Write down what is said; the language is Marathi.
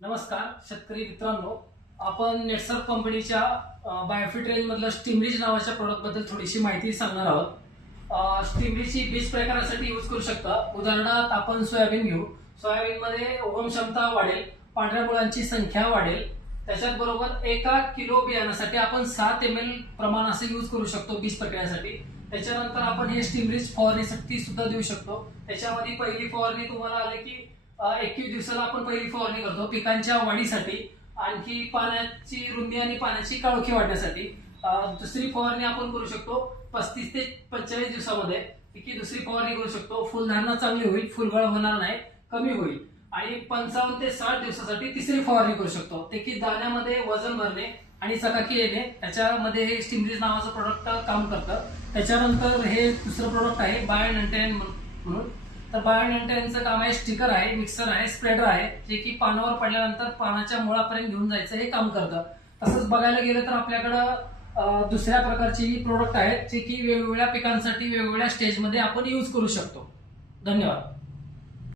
नमस्कार शेतकरी मित्रांनो, आपण नेटसर्फ कंपनीच्या बायोफिट रेंज मधलं स्टीमरीज नावाच्या प्रोडक्ट बद्दल थोडीशी माहिती सांगणार आहोत। स्टीमरीजची बीज प्रकारासाठी यूज करू शकता। उदाहरणार्थ आपण सोयाबीन घेऊ। सोयाबीन मध्ये उगम क्षमता वाढेल, पांढऱ्या मुळांची संख्या वाढेल। त्याच्याच बरोबर 1 किलो बियाण्यासाठी आपण 7 ml प्रमाण असं यूज करू शकतो बीज प्रक्रियेसाठी। त्याच्यानंतर आपण हे स्टीमरीज फवारणीसाठी सुद्धा देऊ शकतो। त्याच्यामध्ये पहिली फवारणी तुम्हाला आले की 21 दिवसाला आपण पहिली फवारणी करतो पिकांच्या वाढीसाठी, आणखी पाण्याची रुंदी आणि पाण्याची काळोखी वाढण्यासाठी। दुसरी फवारणी आपण करू शकतो 35 ते 45 दिवसामध्ये की दुसरी फवारणी करू शकतो। फुलधारणा चांगली होईल, फुलगळ होणार नाही, कमी होईल। आणि 55 ते 60 दिवसासाठी तिसरी फवारणी करू शकतो, ते की दाण्यामध्ये वजन भरणे आणि चकाकी येणे, त्याच्यामध्ये हे स्टीमरीज नावाचं प्रोडक्ट काम करतं। त्याच्यानंतर हे दुसरं प्रोडक्ट आहे बायोनंटेन म्हणून। तर बायोनंटेनचं काम आहे, स्टिकर आहे, मिक्सर आहे, स्प्रेडर आहे, जे की पानावर पडल्यानंतर पानाच्या मुळापर्यंत घेऊन जायचं हे काम करतं। तसंच बघायला गेलं तर आपल्याकडं दुसऱ्या प्रकारची प्रोडक्ट आहेत जे की वेगवेगळ्या पिकांसाठी वेगवेगळ्या स्टेजमध्ये आपण यूज करू शकतो। धन्यवाद।